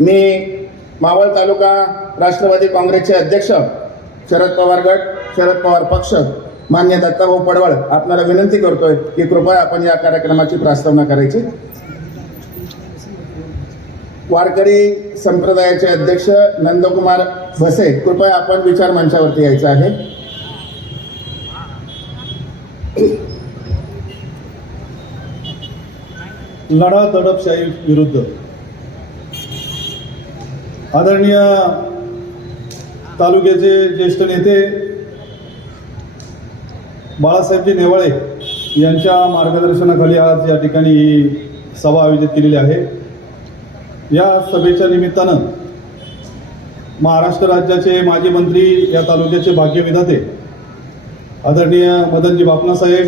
मी मावळ तालुका राष्ट्रवादी काँग्रेसचे अध्यक्ष शरद पवार गट शरद पवार पक्ष मान्य दत्ताभाऊ पडवळ आपल्याला विनंती करतोय की कृपया आपण या कार्यक्रमाची प्रस्तावना करायची. वारकरी संप्रदायाचे अध्यक्ष नंदकुमार भसे कृपया आपण विचार मंचावरती यायचं आहे. लढा दडपशाही विरुद्ध. आदरणीय तालुक्याचे ज्येष्ठ नेते बाळासाहेबजी नेवाळे यांच्या मार्गदर्शनाखाली आज या ठिकाणी ही सभा आयोजित केलेली आहे. या सभेच्या निमित्तानं महाराष्ट्र राज्याचे माजी मंत्री या तालुक्याचे भाग्यविधाते आदरणीय मदनजी बापनासाहेब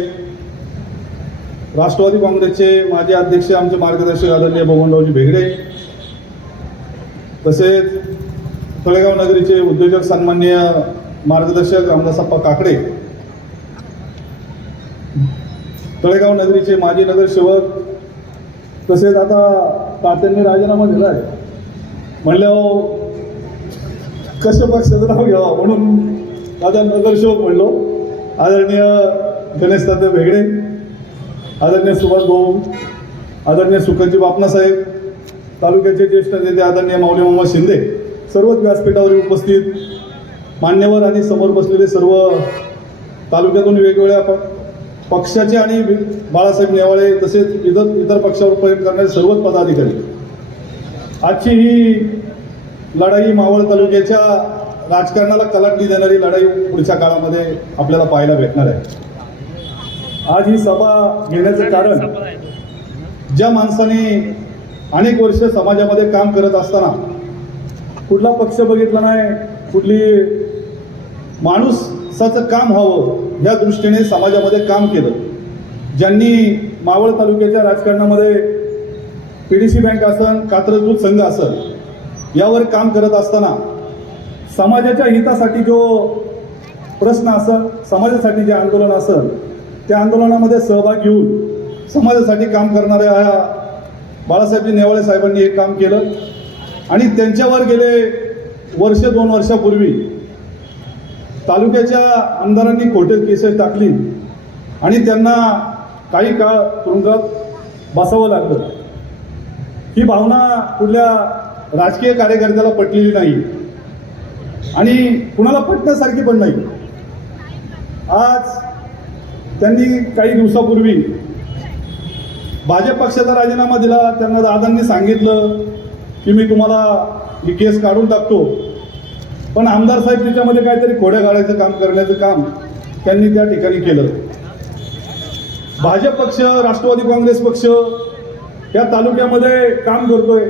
राष्ट्रवादी काँग्रेसचे माजी अध्यक्ष आमचे मार्गदर्शक आदरणीय बबनरावजी भेगडे तसेच तळेगाव नगरीचे उद्योजक सन्मान्य मार्गदर्शक रामदासप्पा काकडे तळेगाव नगरीचे माजी नगरसेवक तसेच आता तात्यांनी राजीनामा दिला आहे म्हणल्यावर हो, कशा पक्षाचं नाव घ्यावं म्हणून आता नगरसेवक म्हणलो. आदरणीय गणेश तात्या भेगडे आदरणीय सुभाष भाऊ आदरणीय सुखनजी बापनासाहेब तालुक्याचे ज्येष्ठ नेते आदरणीय माऊली मोहम्मद शिंदे सर्वच व्यासपीठावर उपस्थित मान्यवर आणि समोर बसलेले सर्व तालुक्यातून वेगवेगळ्या प पक्षाचे आणि बाळासाहेब नेवाळे तसेच इतर इतर पक्षावर प्रयोग करणारे सर्वच पदाधिकारी. आजची ही लढाई मावळ तालुक्याच्या राजकारणाला कलाटणी देणारी लढाई पुढच्या काळामध्ये आपल्याला पाहायला भेटणार आहे. आज ही सभा घेण्याचं कारण ज्या माणसाने अनेक वर्ष समाजामध्ये काम करत असताना कुठला पक्ष बघितला नाही कुठली माणूसाचं काम व्हावं या दृष्टीने समाजामध्ये काम केलं. ज्यांनी मावळ तालुक्याच्या राजकारणामध्ये पी डी सी बँक असन कात्रजूत संघ असन यावर काम करत असताना समाजाच्या हितासाठी जो प्रश्न असेल समाजासाठी जे आंदोलन असेल त्या आंदोलनामध्ये सहभाग घेऊन समाजासाठी काम करणाऱ्या ह्या बाळासाहेबजी नेवाळे साहेबांनी एक काम केलं. आणि त्यांच्यावर गेले वर्ष दोन वर्षापूर्वी तालुक्याच्या आमदारांनी खोटे केसेस टाकली आणि त्यांना काही काळ तुरुंगात बसावं लागलं. ही भावना कुठल्या राजकीय कार्यकर्त्याला पटलेली नाही. आणि कुणाला पटण्यासारखी पण नाही. आज त्यांनी काही दिवसापूर्वी भाजप पक्षाचा राजीनामा दिला त्यांना दादांनी सांगितलं की मी तुम्हाला ही केस काढून टाकतो. पण आमदार साहेब त्याच्यामध्ये काहीतरी खोड्या काढायचं काम करण्याचं काम त्यांनी त्या ठिकाणी केलं. भाजप पक्ष राष्ट्रवादी काँग्रेस पक्ष या तालुक्यामध्ये काम करतोय.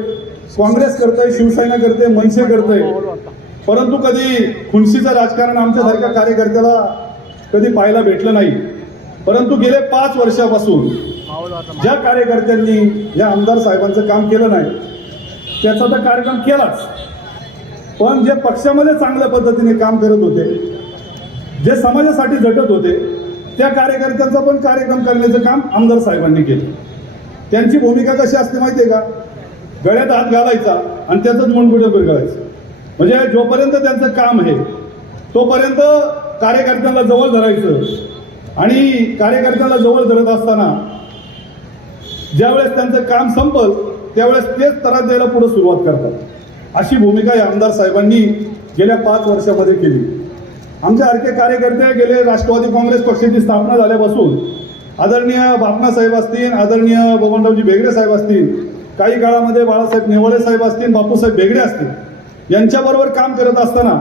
काँग्रेस करतोय शिवसेना करते मनसे करतोय. परंतु कधी खुनशीचं राजकारण आमच्यासारख्या कार्यकर्त्याला कधी पाहायला भेटलं नाही. परंतु गेले पाच वर्षापासून ज्या कार्यकर्त्यांनी या आमदार साहेबांचं काम केलं नाही त्याचा तर कार्यक्रम केलाच. पण जे पक्षामध्ये चांगल्या पद्धतीने काम करत होते जे समाजासाठी झटत होते त्या कार्यकर्त्यांचा पण कार्यक्रम करण्याचं काम आमदार साहेबांनी केलं. त्यांची भूमिका कशी असते माहिती आहे का? गळ्यात हात घालायचा आणि त्याचंच मनगुडं बिरगळायचं म्हणजे जोपर्यंत त्यांचं काम आहे तोपर्यंत कार्यकर्त्यांना जवळ धरायचं. आणि कार्यकर्त्यांना जवळ धरत असताना ज्यावेळेस त्यांचं काम संपल त्यावेळेस तेच त्रास द्यायला पुढे सुरुवात करतात. अशी भूमिका या आमदार साहेबांनी गेल्या पाच वर्षामध्ये केली. आमच्यासारखे कार्यकर्ते गेले राष्ट्रवादी काँग्रेस पक्षाची स्थापना झाल्यापासून आदरणीय बापना साहेब असतील आदरणीय बबनरावजी भेगडे साहेब असतील काही काळामध्ये बाळासाहेब नेवळे साहेब असतील बापूसाहेब भेगडे असतील यांच्याबरोबर काम करत असताना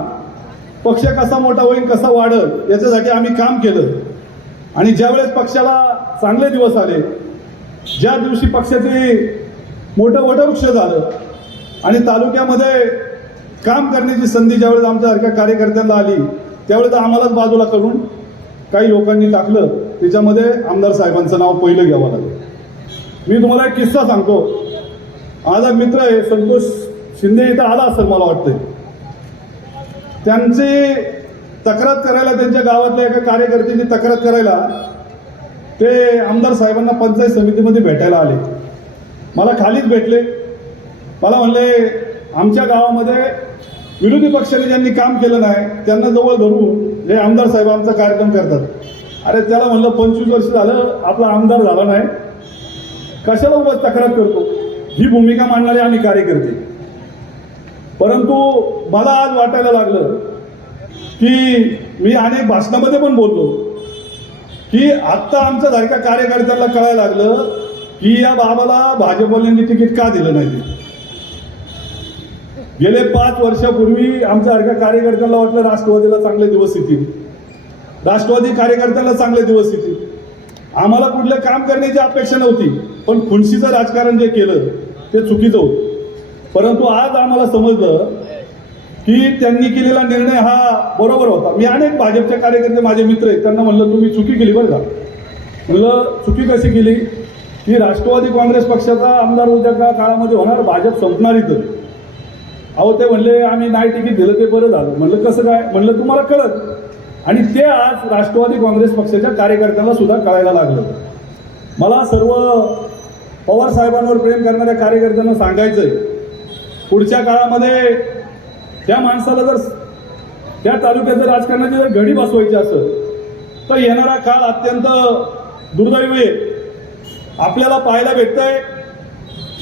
पक्ष कसा मोठा होईल कसा वाढल याच्यासाठी आम्ही काम केलं. आणि ज्यावेळेस पक्षाला चांगले दिवस आले ज्या दिवशी पक्षाचे मोठं वटवृक्ष झालं आणि तालुक्यामध्ये काम करण्याची संधी ज्यावेळेस आमच्यासारख्या कार्यकर्त्यांना आली त्यावेळेस आम्हालाच बाजूला करून काही लोकांनी टाकलं. त्याच्यामध्ये आमदार साहेबांचं नाव पहिलं घ्यावं लागलं. मी तुम्हाला एक किस्सा सांगतो. माझा मित्र आहे संतोष शिंदे इथं आला असेल मला वाटतंय. त्यांची तक्रार करायला त्यांच्या गावातल्या एका कार्यकर्त्याची तक्रार करायला ते आमदार साहेबांना पंचायत समितीमध्ये भेटायला आले. मला खालीच भेटले. मला म्हणले आमच्या गावामध्ये विरोधी पक्षाने ज्यांनी काम केलं नाही त्यांना जवळ धरून हे आमदार साहेब आमचा कार्यक्रम करतात. अरे त्याला म्हणलं पंचवीस वर्ष झालं आपला आमदार झाला नाही. कशाला उगाच तक्रार करतो? ही भूमिका मांडणारे आम्ही कार्यकर्ते. परंतु मला आज वाटायला लागलं की मी अनेक भाषणामध्ये पण बोललो. की आत्ता आमच्या सारख्या कार्यकर्त्याला कळायला लागलं की या बाबाला भाजपवाल्यांनी तिकीट का दिलं नाही? ते गेले पाच वर्षापूर्वी आमच्या सारख्या कार्यकर्त्यांना वाटलं राष्ट्रवादीला चांगले दिवस येतील. राष्ट्रवादी कार्यकर्त्याला चांगले दिवस येतील. आम्हाला कुठलं काम करण्याची अपेक्षा नव्हती पण खुणशीचं राजकारण जे केलं ते चुकीचं होतं. परंतु आज आम्हाला समजलं की त्यांनी केलेला निर्णय हा बरोबर होता. मी अनेक भाजपचे कार्यकर्ते माझे मित्र आहेत. त्यांना म्हणलं तुम्ही चुकी केली बरं का? म्हणलं चुकी कशी केली? की राष्ट्रवादी काँग्रेस पक्षाचा आमदार उद्या का काळामध्ये होणार? भाजप संपणार इथं. अहो ते म्हणले आम्ही नाही तिकीट दिलं ते बरं झालं. म्हणलं कसं काय? म्हणलं तुम्हाला कळत आणि ते आज राष्ट्रवादी काँग्रेस पक्षाच्या कार्यकर्त्यांना सुद्धा कळायला लागलं. मला सर्व पवार साहेबांवर प्रेम करणाऱ्या कार्यकर्त्यांना सांगायचंय पुढच्या काळामध्ये त्या माणसाला जर त्या तालुक्याचं राजकारणाची जर घडी बसवायची असेल तर येणारा काळ अत्यंत दुर्दैवी आहे. आपल्याला पाहायला भेटतंय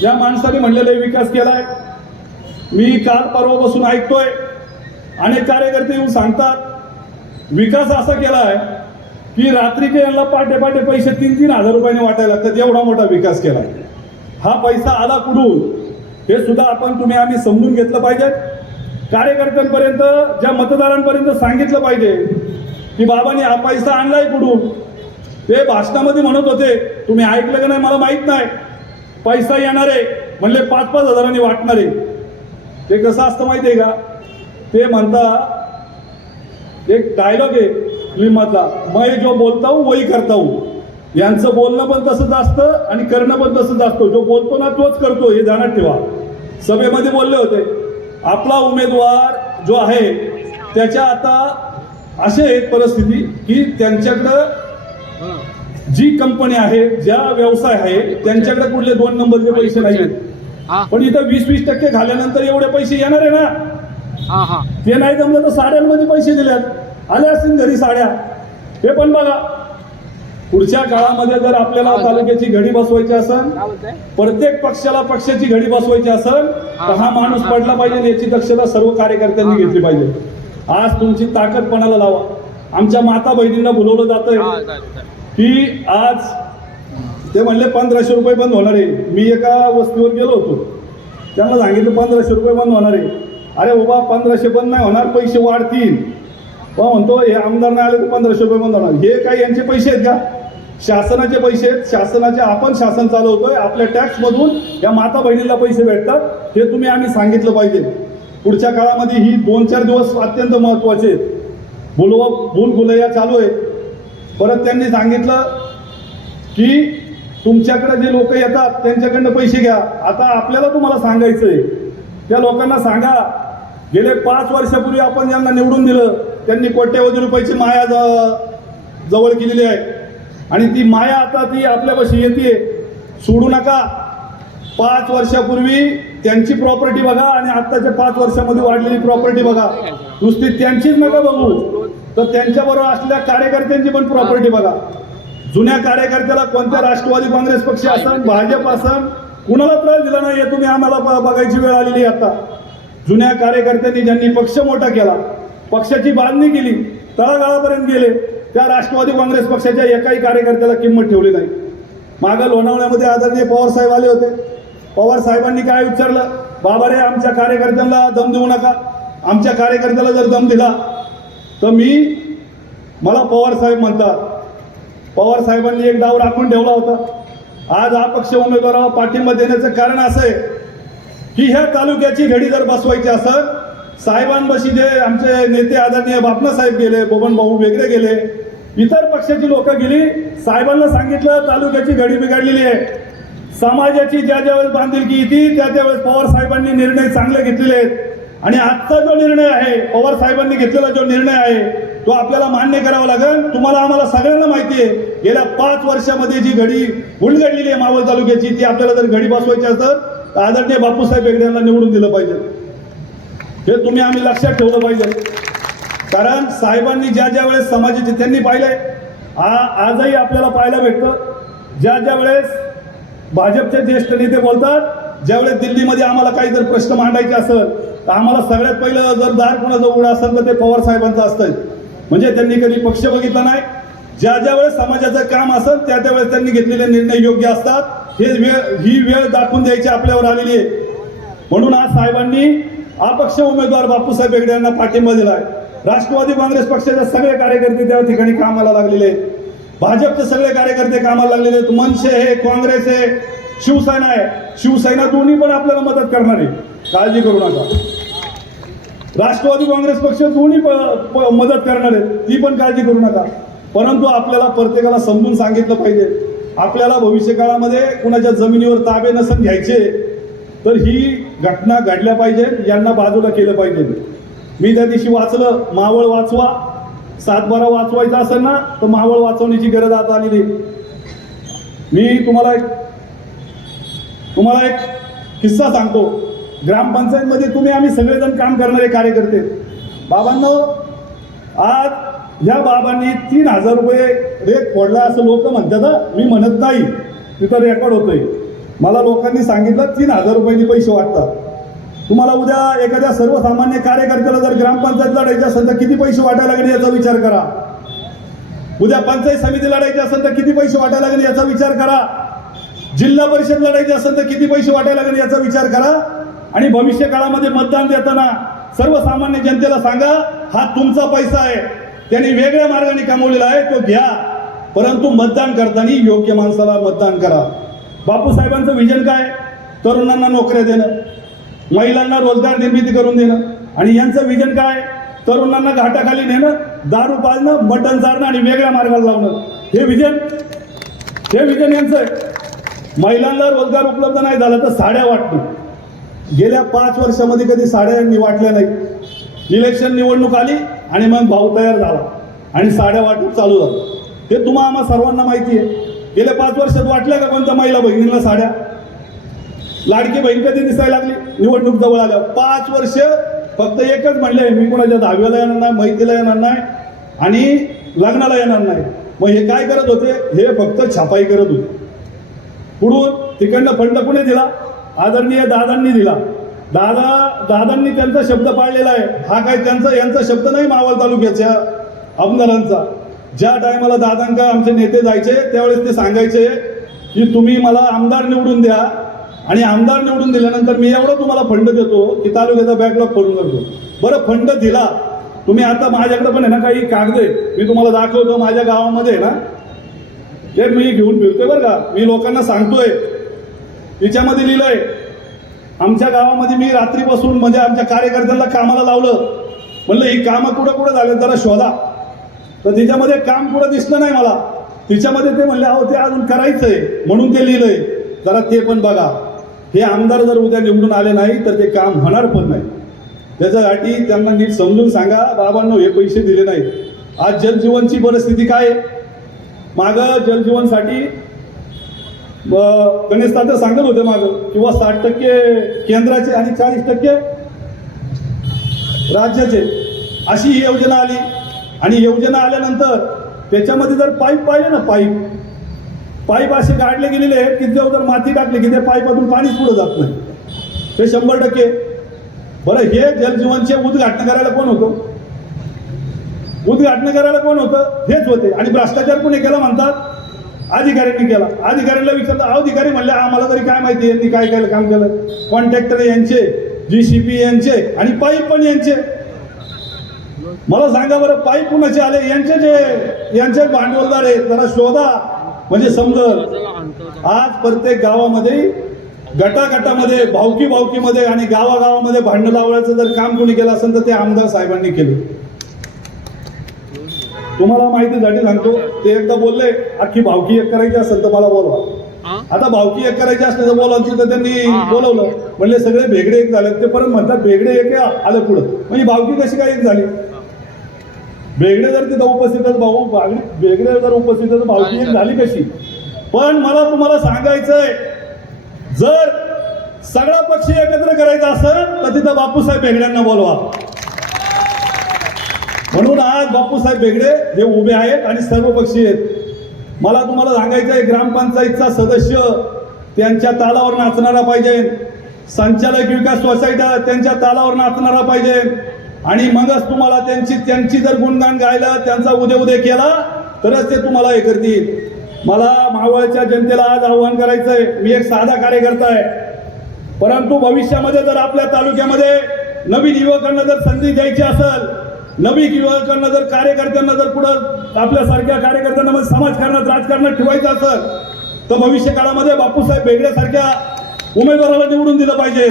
या माणसाने म्हणलेला विकास केलाय. मी काल परवापासून ऐकतोय अनेक कार्यकर्ते येऊन सांगतात विकास असा केलाय की रात्रीचे यांना पाटे पाटे पैसे तीन तीन हजार रुपयाने वाटायला लागतात एवढा मोठा विकास केलाय. हा पैसा आला कुठून? हे सुद्धा आपण तुम्ही आम्ही समजून घेतलं पाहिजे. कार्यकर्त्यांपर्यंत ज्या मतदारांपर्यंत सांगितलं पाहिजे की बाबांनी हा पैसा आणलाय कुठून? ते भाषणामध्ये म्हणत होते तुम्ही ऐकलं का नाही? मला माहीत नाही. पैसा येणार आहे. म्हणले पाच पाच हजारांनी वाटणार आहे. ते कसं असतं माहिती आहे का? ते म्हणता एक डायलॉग आहे फिल्मातला मै जो बोलता हूं वही करता हूं. यांचं बोलणं पण तसंच असतं आणि करणं पण तसंच असतं. जो बोलतो ना तोच करतो. हे जाणत ठेवा. सभेमध्ये बोलले होते. आपला उमेदवार जो आहे त्याच्या आता अशी आहे परिस्थिती की त्यांच्याकडं जी कंपनी आहे ज्या व्यवसाय आहे त्यांच्याकडे कुठले दोन नंबरचे पैसे नाही हा. पण इथं वीस वीस टक्के झाल्यानंतर एवढे पैसे येणार आहे ना? हा हा. ते नाही जमलं तर साड्यांमध्ये पैसे दिल्यात. आले असतील घरी साड्या. हे पण बघा. पुढच्या काळामध्ये जर आपल्याला तालुक्याची घडी बसवायची असेल प्रत्येक पक्षाला पक्षाची घडी बसवायची असेल तर हा माणूस पडला पाहिजे याची दक्षता सर्व कार्यकर्त्यांनी घेतली पाहिजे. आज तुमची ताकद पणाला लावा? आमच्या माता बहिणींना बोलवलं चालेल. की आज ते म्हणले पंधराशे रुपये बंद होणार आहे. मी एका वस्तीवर गेलो होतो. त्यांना सांगितलं पंधराशे रुपये बंद होणार आहे. अरे बाबा पंधराशे बंद नाही होणार पैसे वाढतील. पण म्हणतो हे आमदार नाही आले तर पंधराशे रुपये बंद होणार. हे काय यांचे पैसे आहेत का? शासनाचे पैसे आहेत. शासनाचे आपण शासन चालवतोय. आपल्या टॅक्समधून या माता बहिणीला पैसे भेटतात. हे तुम्ही आम्ही सांगितलं पाहिजे. पुढच्या काळामध्ये ही दोन चार दिवस अत्यंत महत्त्वाचे आहेत. बोलवा भूल भुलैया चालू आहे परत त्यांनी सांगितलं की तुमच्याकडे जे लोक येतात त्यांच्याकडनं पैसे घ्या. आता आपल्याला तुम्हाला सांगायचंय. त्या लोकांना सांगा. गेले पाच वर्षापूर्वी आपण ज्यांना निवडून दिलं. त्यांनी कोट्यवधी रुपयाची माया ज- जवळ केलेली आहे. आणि ती माया आता ती आपल्यापाशी येते सोडू नका. पाच वर्षापूर्वी त्यांची प्रॉपर्टी बघा आणि आत्ताच्या पाच वर्षामध्ये वाढलेली प्रॉपर्टी बघा. नुसती त्यांचीच नका बघू. तर त्यांच्याबरोबर असलेल्या कार्यकर्त्यांची पण प्रॉपर्टी बघा. जुन्या कार्यकर्त्याला कोणत्या राष्ट्रवादी काँग्रेस पक्ष असन भाजप असन कुणाला त्रास दिला नाही हे तुम्ही आम्हाला ब- बघायची वेळ आलेली आहे आता. जुन्या कार्यकर्त्यांनी ज्यांनी पक्ष मोठा केला पक्षाची बांधणी केली तळागाळापर्यंत गेले त्या राष्ट्रवादी काँग्रेस पक्षाच्या एकाही कार्यकर्त्याला किंमत ठेवली नाही. मागं लोणावळ्यामध्ये आदरणीय पवार साहेब आले होते. पवार साहेबांनी काय विचारलं बाबा रे आमच्या कार्यकर्त्यांना दम देऊ नका. आमच्या कार्यकर्त्याला जर दम दिला तर मी मला पवार साहेब म्हणतात. पवार साहेबांनी एक डाव राखून ठेवला होता. आज अपक्ष उमेदवाराला पाठिंबा देण्याचं कारण असं आहे की ह्या तालुक्याची घडी जर बसवायची असेल साहेबांपाशी जे आमचे नेते आदरणीय बापना साहेब गेले बबन भाऊ वेगळे गेले. इतर पक्षाची लोक गेली. साहेबांना सांगितलं तालुक्याची घडी बिघडलेली आहे. समाजाची ज्या ज्यावेळेस बांधिलकी ती त्या त्यावेळेस पवार साहेबांनी निर्णय चांगले घेतलेले आहेत. आणि आजचा जो निर्णय आहे पवार साहेबांनी घेतलेला जो निर्णय आहे तो आपल्याला मान्य करावा लागेल. तुम्हाला आम्हाला सगळ्यांना माहिती आहे गेल्या पाच वर्षामध्ये जी घडी उलगडलेली आहे मावळ तालुक्याची ती आपल्याला जर घडी बसवायची असेल तर आदरणीय बापूसाहेब बेगड्यांना निवडून दिलं पाहिजे. हे तुम्ही आम्ही लक्षात ठेवलं पाहिजे. कारण साहेबांनी ज्या ज्या वेळेस समाजाचे त्यांनी पाहिलंय आ- आजही आपल्याला पाहायला भेटतं. ज्या ज्या वेळेस भाजपचे ज्येष्ठ नेते बोलतात ज्यावेळेस दिल्लीमध्ये आम्हाला काही जर प्रश्न मांडायचे असेल तर आम्हाला सगळ्यात पहिलं जर दार कोणाचं उघडं असेल तर ते पवार साहेबांचं असतं म्हणजे त्यांनी कधी पक्ष बघितला नाही. ज्या ज्या वेळेस समाजाचं काम असेल त्या त्या वेळेस त्यांनी घेतलेले निर्णय योग्य असतात. हे वेळ ही वेळ दाखवून द्यायची आपल्यावर आलेली आहे. म्हणून आज साहेबांनी अपक्ष उमेदवार बापूसाहेब बेगडे यांना पाठिंबा दिलाय. राष्ट्रवादी काँग्रेस पक्षाचे सगळे कार्यकर्ते त्या ठिकाणी कामाला लागलेले भाजपचे सगळे कार्यकर्ते कामाला लागलेले आहेत. मनसे आहे काँग्रेस आहे शिवसेना आहे. शिवसेना दोन्ही पण आपल्याला मदत करणार आहे. काळजी करू नका. राष्ट्रवादी काँग्रेस पक्ष दोन्ही प- मदत करणार आहेत. ती पण काळजी करू नका. परंतु आपल्याला प्रत्येकाला समजून सांगितलं पाहिजे. आपल्याला भविष्य काळामध्ये कुणाच्या जमिनीवर ताबे नसन घ्यायचे तर ही घटना घडल्या पाहिजे यांना बाजूला केलं पाहिजे. मी त्या दिवशी वाचलं मावळ वाचवा सातबारा वाचवायचा असेल ना तर मावळ वाचवण्याची गरज आता आलेली आहे. मी तुम्हाला एक तुम्हाला एक किस्सा सांगतो. ग्रामपंचायतमध्ये तुम्ही आम्ही सगळेजण काम करणारे कार्यकर्ते. बाबांनो आज या बाबांनी तीन हजार रुपये रेट फोडला असं लोक म्हणतात मी म्हणत नाही तिथं रेकॉर्ड होतोय. मला लोकांनी सांगितलं तीन हजार रुपयांनी पैसे वाटतात. तुम्हाला उद्या एखाद्या सर्वसामान्य कार्यकर्त्याला जर ग्रामपंचायत लढायची असेल तर किती पैसे वाटायला लागले याचा विचार करा. उद्या पंचायत समिती लढायची असेल तर किती पैसे वाटायला लागले याचा विचार करा. जिल्हा परिषद लढायची असेल तर किती पैसे वाटायला लागले याचा विचार करा. आणि भविष्य काळामध्ये मतदान देताना सर्वसामान्य जनतेला सांगा हा तुमचा पैसा आहे. त्यांनी वेगळ्या मार्गाने कमवलेला आहे तो घ्या. परंतु मतदान करताना योग्य माणसाला मतदान करा. बापूसाहेबांचं व्हिजन काय? तरुणांना नोकऱ्या देणं महिलांना रोजगार निर्मिती करून देणं. आणि यांचं विजन काय? तरुणांना घाटाखाली नेणं दारू पाजणं मटण चारणं आणि वेगळ्या मार्गाला लावणं. हे विजन हे विजन यांचं आहे. महिलांना रोजगार उपलब्ध नाही झाला तर साड्या वाटणं. गेल्या पाच वर्षामध्ये कधी साड्या वाटल्या नाही. इलेक्शन निवडणूक आली आणि मग भाऊ तयार झाला. आणि साड्या वाटप चालू झालं. हे तुम्हा आम्हा सर्वांना माहिती आहे. गेल्या पाच वर्षात वाटल्या का कोणत्या महिला बहिणींना साड्या? लाडकी बहीण कधी दिसायला लागली? निवडणूक जवळ आल्या पाच वर्ष फक्त एकच म्हणले मी कोणाच्या दहाव्याला येणार नाही माहितीला येणार नाही आणि लग्नाला येणार नाही. मग हे काय करत होते? हे फक्त छापाई करत होते. पुढून तिकडनं फंड कुणी दिला? आदरणीय दादांनी दिला. दादा दादांनी त्यांचा शब्द पाळलेला आहे. हा काय त्यांचा यांचा शब्द नाही मावळ तालुक्याच्या आमदारांचा. ज्या टायमाला दादांका आमचे नेते जायचे त्यावेळेस ते सांगायचे की तुम्ही मला आमदार निवडून द्या. आणि आमदार निवडून दिल्यानंतर मी एवढं तुम्हाला फंड देतो की तालुक्याचा बॅकलॉग करून करतो. बरं फंड दिला. तुम्ही आता माझ्याकडे पण आहे ना काही कागद आहे. मी तुम्हाला दाखवतो माझ्या गावामध्ये आहे ना. हे मी घेऊन फिरतोय बरं का. मी लोकांना सांगतोय. तिच्यामध्ये लिहिलंय आमच्या गावामध्ये मी रात्रीपासून म्हणजे आमच्या कार्यकर्त्यांना कामाला लावलं. म्हणलं ही कामं कुठं कुठं झाले जरा शोधा. तर तिच्यामध्ये काम कुठं दिसलं नाही मला. तिच्यामध्ये ते म्हणले अहो ते अजून करायचंय. म्हणून ते लिहिलंय. जरा ते पण बघा. हे आमदार जर उद्या निवडून आले नाही तर ते काम होणार पण नाही. त्याच्यासाठी त्यांना नीट समजून सांगा. बाबांनो हे पैसे दिले नाहीत. आज जलजीवनची परिस्थिती काय आहे? मागं जलजीवनसाठी गणेश तात्या सांगत होते मागं किंवा साठ टक्के केंद्राचे आणि चाळीस टक्के राज्याचे. अशी ही योजना आली. आणि योजना आल्यानंतर त्याच्यामध्ये जर पाईप पाहिले ना पाईप पाईप असे काढले गेलेले आहेत की जर माती टाकली की त्या पाईपातून पाणीच पुढे जात नाही. हे शंभर टक्के. बरं हे जलजीवनचे उद्घाटन करायला कोण होतं? उद्घाटन करायला कोण होतं? हेच होते. आणि भ्रष्टाचार कोणी केला म्हणतात? अधिकाऱ्यांनी केला. अधिकाऱ्यांना विचारलं अहो, अधिकारी म्हणले आम्हाला तरी काय माहिती? यांनी काय केलं काम केलं? कॉन्ट्रॅक्टर यांचे जी सी पी यांचे आणि पाईप पण यांचे. मला सांगा बरं पाईप कुणाचे आले? यांचे जे यांचे भांडवलदार आहेत जरा शोधा. म्हणजे समजल आज प्रत्येक गावामध्ये गटागटामध्ये भावकी भावकीमध्ये आणि गावागावामध्ये भांडण लावण्याचं जर काम कोणी केलं असेल तर ते आमदार साहेबांनी केलं. तुम्हाला माहितीसाठी सांगतो ते एकदा बोलले अख्खी भावकी एक करायची असेल तर मला बोलवा. आता भावकी एक करायची असते तर बोलायचं तर त्यांनी बोलवलं. म्हणले सगळे भेगडे एक झाले ते परत म्हणतात भेगडे एक आलं पुढं. म्हणजे भावकी कशी काय एक झाली? भेगडे जर तिथं उपस्थित आहेत भाऊ भेगडे जर उपस्थित आहेत, तर भावकी झाली कशी? पण मला तुम्हाला सांगायचंय जर सगळा पक्ष एकत्र करायचा असेल तर तिथं बापूसाहेब बेगड्यांना बोलवा. म्हणून आज बापूसाहेब बेगडे हे उभे आहेत आणि सर्व पक्षी आहेत. मला तुम्हाला सांगायचं आहे ग्रामपंचायतचा सदस्य त्यांच्या तालावर नाचणारा पाहिजे. संचालक विकास सोसायट्या त्यांच्या तालावर नाचणारा पाहिजे. आणि मगच तुम्हाला त्यांची त्यांची जर गुणगान गायला त्यांचा उदय उदय केला तरच ते तुम्हाला हे करतील. मला मावळच्या जनतेला आज आव्हान करायचं आहे मी एक साधा कार्यकर्ता आहे. परंतु भविष्यामध्ये जर आपल्या तालुक्यामध्ये नवीन युवकांना जर संधी द्यायची असेल नवीन युवकांना जर कार्यकर्त्यांना जर पुढं आपल्यासारख्या कार्यकर्त्यांना मध्ये समाजकारणात राजकारणात ठेवायचं असेल तर भविष्य काळामध्ये बापूसाहेब बेगड्यासारख्या उमेदवाराला निवडून दिलं पाहिजे.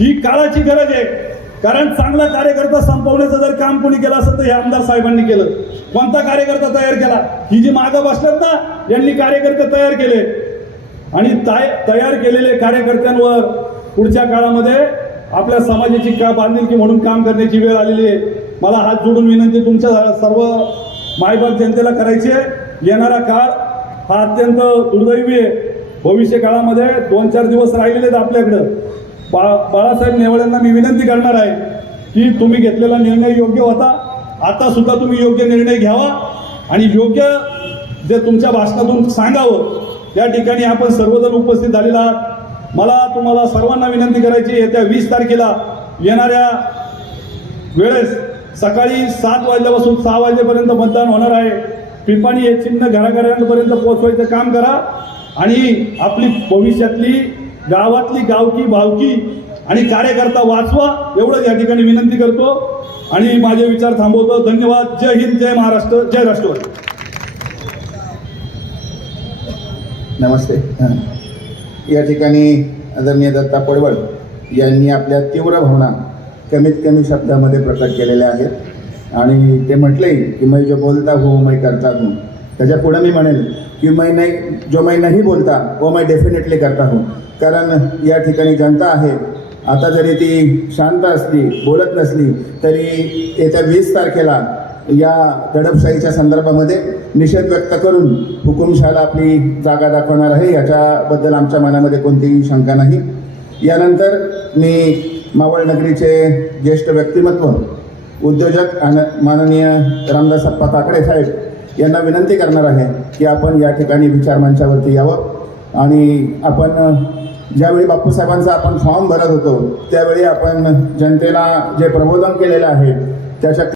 ही काळाची गरज आहे. कारण चांगला कार्यकर्ता संपवण्याचं जर काम कोणी केलं असेल तर हे आमदार साहेबांनी केलं. कोणता कार्यकर्ता तयार केला? ही जी मागं बसतात ना यांनी कार्यकर्ते तयार केले. आणि ताय तयार केलेले कार्यकर्त्यांवर पुढच्या काळामध्ये आपल्या समाजाची का बांधिलकी म्हणून काम करण्याची वेळ आलेली आहे. मला हात जोडून विनंती तुमच्या सर्व मायबाप जनतेला करायची आहे. येणारा काळ हा अत्यंत दुर्दैवी आहे. भविष्य काळामध्ये दोन चार दिवस राहिलेले आहेत आपल्याकडं. बाळा बाळासाहेब नेवळ्यांना मी विनंती करणार आहे की तुम्ही घेतलेला निर्णय योग्य होता. आता सुद्धा तुम्ही योग्य निर्णय घ्यावा आणि योग्य जे तुमच्या भाषणातून सांगावं या ठिकाणी आपण सर्वजण उपस्थित झालेला आहात. मला तुम्हाला सर्वांना विनंती करायची येत्या वीस तारखेला येणाऱ्या वेळेस सकाळी सात वाजल्यापासून सहा वाजेपर्यंत मतदान होणार आहे. पिंपाणी हे चिन्ह घराघरांपर्यंत पोहोचवायचं काम करा आणि आपली भविष्यातली गावातली गावकी भावकी आणि कार्यकर्ता वाचवा एवढंच या ठिकाणी विनंती करतो. आणि माझे विचार थांबवतो. धन्यवाद. जय हिंद जय महाराष्ट्र जय राष्ट्रवादी. नमस्ते. या ठिकाणी आदरणीय दत्ता पडवळ यांनी आपल्या तीव्र भावना कमीत कमी शब्दामध्ये प्रकट केलेल्या आहेत. आणि ते म्हटले की मैं जो बोलता हो मैं करता हूँ. त्याच्या पुढे मी म्हणेल कि मैं नाही जो मैं नहीं बोलता वो मैं डेफिनेटली करता हूँ। कारण या ठिकाणी जनता आहे आता जरी ती शांत असली बोलत नसली तरी येत्या वीस तारखेला या दडपशाहीच्या संदर्भामध्ये निषेध व्यक्त करून हुकुमशहाला आपली जागा दाखवणार आहे याच्याबद्दल आमच्या मनामध्ये कोणतीही शंका नाही. यानंतर मी मावळ नगरीचे ज्येष्ठ व्यक्तिमत्व उद्योजक आणि माननीय रामदासप्पा काकडे साहेब यांना विनंती करणार आहे की आपण या ठिकाणी विचार मंचावरती यावं. आणि आपण ज्यावेळी बापूसाहेबांचा आपण फॉर्म भरत होतो त्यावेळी आपण जनतेला जे प्रबोधन केलेलं आहे त्याच्या